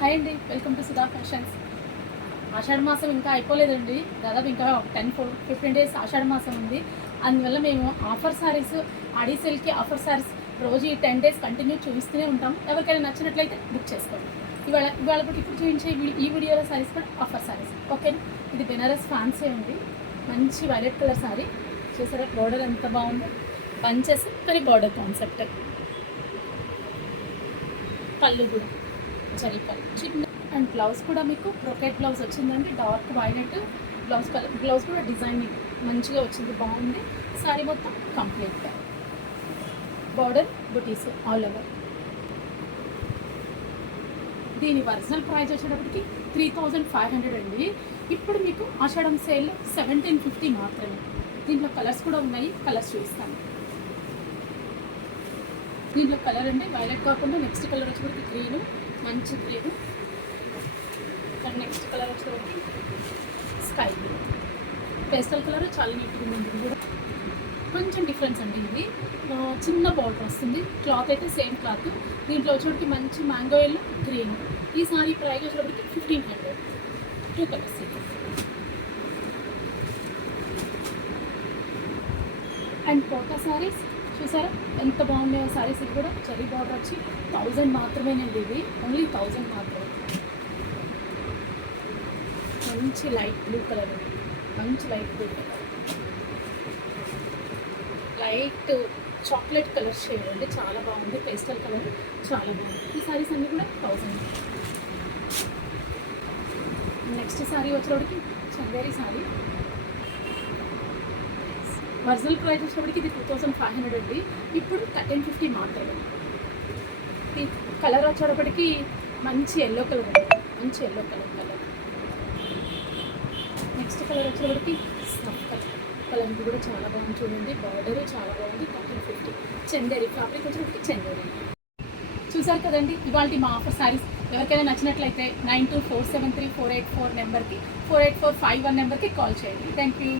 Hi అండి, welcome to Sudha fashions. ఆషాఢ మాసం ఇంకా అయిపోలేదండి. దాదాపు ఇంకా 10-15 డేస్ ఆషాఢ మాసం ఉంది. అందువల్ల మేము ఆఫర్ సారీస్, ఆడీసెల్కి ఆఫర్ సారీస్ రోజు ఈ 10 డేస్ కంటిన్యూ చూపిస్తూనే ఉంటాం. ఎవరికైనా నచ్చినట్లయితే బుక్ చేసుకోండి. ఇవాళ ఇప్పుడు చూపించే ఈ వీడియోలో సారీస్ కూడా ఆఫర్ సారీస్. ఓకేనా? ఇది బెనారస్ ఫ్యాన్సీ ఉంది. మంచి వైలెట్ కలర్ సారీ. చూసారా బోర్డర్ ఎంత బాగుందో, పంచెస్ కానీ బోర్డర్ కాన్సెప్ట్. పళ్ళు కూడా జరీ పళ్ళు చిన్న, అండ్ బ్లౌజ్ కూడా మీకు బ్రొకెట్ బ్లౌజ్ వచ్చిందండి. Dark violet blouse colour. Blouse కూడా డిజైనింగ్ మంచిగా వచ్చింది, బాగుంది. సారీ మొత్తం కంప్లీట్గా బార్డర్ బుటీస్ ఆల్ ఓవర్. దీని ఒరిజినల్ ప్రైస్ వచ్చేటప్పటికి 3500 అండి. ఇప్పుడు మీకు ఆషాఢం సేల్లో 1750 మాత్రమే. దీంట్లో కలర్స్ కూడా ఉన్నాయి, కలర్స్ చూపిస్తాను. దీంట్లో కలర్ అండి వైలెట్ కాకుండా నెక్స్ట్ కలర్ వచ్చేటప్పటికి గ్రీను, మంచి గ్రీను. అండ్ నెక్స్ట్ కలర్ వచ్చేటప్పటికి స్కై బ్లూ. పేస్టల్ కలర్ చాలా నీట్గా ఉంది. ఇది కూడా కొంచెం డిఫరెన్స్ అండి. ఇది చిన్న బార్డర్ వస్తుంది. క్లాత్ అయితే సేమ్ క్లాత్. దీంట్లో వచ్చేటప్పటికి మంచి మ్యాంగో ఎల్లో, గ్రీన్. ఈ సారీ ప్రైస్ వచ్చేటప్పటికి 1500. 2 కలర్స్. అండ్ కోటా సారీస్ చూసారా ఎంత బాగున్నాయో సారీస్. ఇది కూడా జరీ బార్డర్ వచ్చి 1000 మాత్రమేనండి. ఇది ఓన్లీ 1000 మాత్రమే. మంచి లైట్ బ్లూ కలర్ ఉంది. మంచి light blue colour, light chocolate colour shade అండి. చాలా బాగుంది. పేస్టల్ కలర్ చాలా బాగుంది. ఈ సారీస్ అన్నీ కూడా 1000. నెక్స్ట్ సారీ వచ్చేటప్పటికి చందేరి సారీ. ఒరిజినల్ ప్రైస్ వచ్చేటప్పటికి ఇది 2500 అండి. ఇప్పుడు 1350 మాత్రమే. ఈ కలర్ వచ్చేటప్పటికి మంచి ఎల్లో కలర్ అండి. మంచి ఎల్లో కలర్. నెక్స్ట్ కలర్ వచ్చేటప్పటికి స్నఫ్ కలర్. కలర్ కూడా చాలా బాగుంది చూడండి. బార్డర్ చాలా బాగుంది. 1350. చందేరి ఫ్యాబ్రిక్ వచ్చేటప్పటికి చందేరి. చూసారు కదండి ఇవాళ మా ఆఫర్ సారీస్. ఎవరికైనా నచ్చినట్లయితే 92473484 నెంబర్కి 4845 నెంబర్కి కాల్ చేయండి. Thank you.